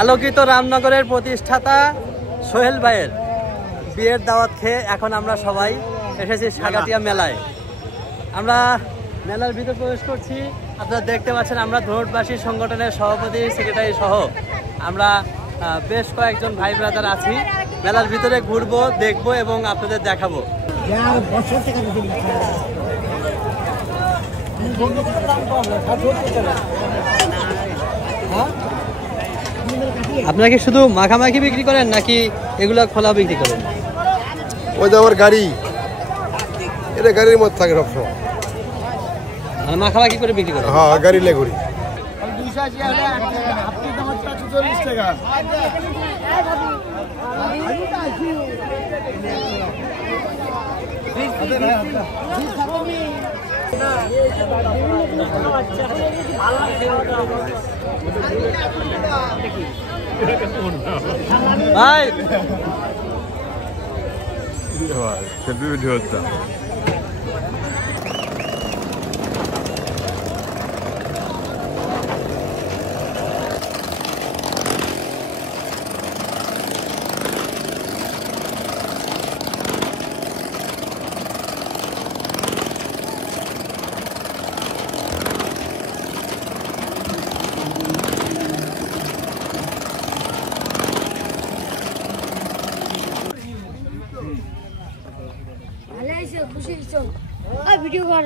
আলোকিত রামনগরের প্রতিষ্ঠাতা সোহেল ভাইয়ের বিয়ের দাওয়াত খেয়ে এখন আমরা সবাই এসেছি সাগাটিয়া মেলায়। আমরা মেলার ভিতরে প্রবেশ করছি। আপনারা দেখতে পাচ্ছেন আমরা ধনুটবাসী সংগঠনের সভাপতি সেক্রেটারি সহ আমরা বেশ কয়েকজন ভাই ব্রাদার আছি। মেলার ভিতরে ঘুরবো, দেখবো এবং আপনাদের দেখাবো। আপনারা কি শুধু মাখামাখি বিক্রি করেন নাকি এগুলা খোলা বিক্রি করেন? ওই যে আমার গাড়ি, এটা গাড়ির মধ্যে থাকে সবসময়। মানে মাখামাখি করে বিক্রি করেন? হ্যাঁ, গাড়ি লে করি। ভাই সেলফি ভিডিও হচ্ছে। ভালো আছে, খুশি হয়েছো? ভিডিও কর।